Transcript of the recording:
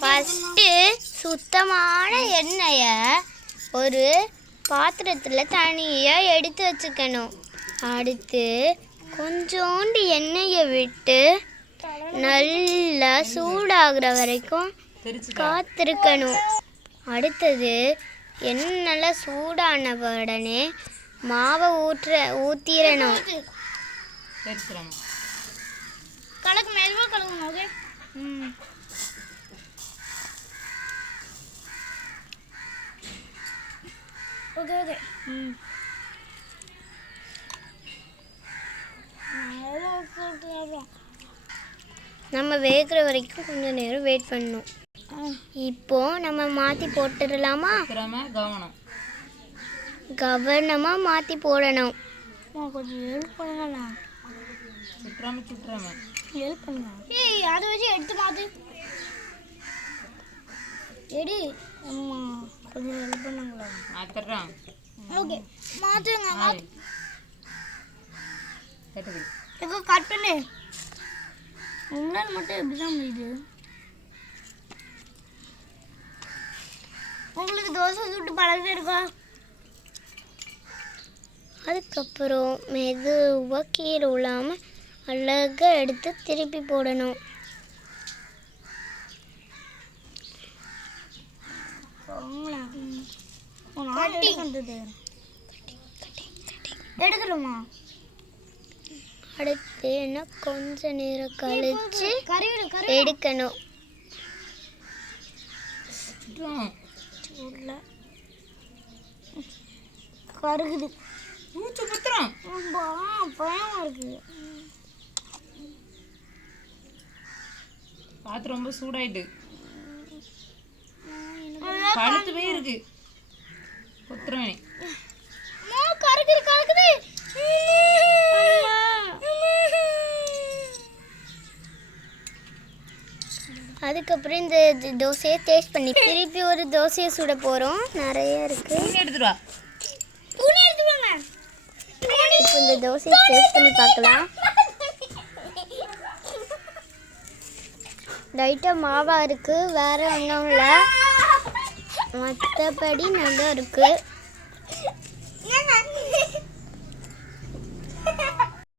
First சுத்தமான எண்ணெயை ஒரு பாத்திரத்தில் தனியாக எடுத்து வச்சுக்கணும். அடுத்து கொஞ்சோண்டு எண்ணெயை விட்டு நல்லா சூடாகிற வரைக்கும் காத்திருக்கணும். அடுத்தது எண்ணெய் நல்லா சூடான உடனே மாவை ஊற்றிடணும். கலக்கு மெதுவாக கலக்கணும். ஓகே. Okay okay. நம்ம வேகிற வரைக்கும் கொஞ்சம் நேரம் வெயிட் பண்ணணும். இப்போ நம்ம மாற்றி போட்டுடலாமா? கவனமாக மாற்றி போடணும். கொஞ்சம் ஹெல்ப் பண்ணலாம். ஹெல்ப் பண்ணலாம். ஏய் அதை வச்சு எடுத்து மாற்று. எடி அம்மா கொஞ்சம் ஹெல்ப் பண்ணாங்களா? மாற்றுறேன். ஓகே மாற்றுங்க. எங்கே கட் பண்ணு. உங்களால் மட்டும் எப்படி தான் முடியுது? உங்களுக்கு தோசை சுட்டு பழகிட்டு இருக்கா? அதுக்கப்புறம் மெதுவாக கீழே விழாமல் அழகாக எடுத்து திருப்பி போடணும். எடுக்கணுமா? அடுத்து என்ன கொஞ்ச நேரம் கழிச்சு எடுக்கணும். கருகுது. பயமா இருக்கு. பாத்து ரொம்ப சூடாயிட்டு கழுத்துவே இருக்கு. குத்துறேன். கருகுது. அதுக்கப்புறம் இந்த தோசையை டேஸ்ட் பண்ணி திருப்பி ஒரு தோசையை சுட போகிறோம். நிறைய இருக்கு. எடுத்துருவா. இப்போ இந்த தோசையை டேஸ்ட் பண்ணி பார்க்கலாம். லைட்டாக மாவாக இருக்குது, வேறு ஒன்றும் இல்லை, மற்றபடி நல்லா இருக்குது.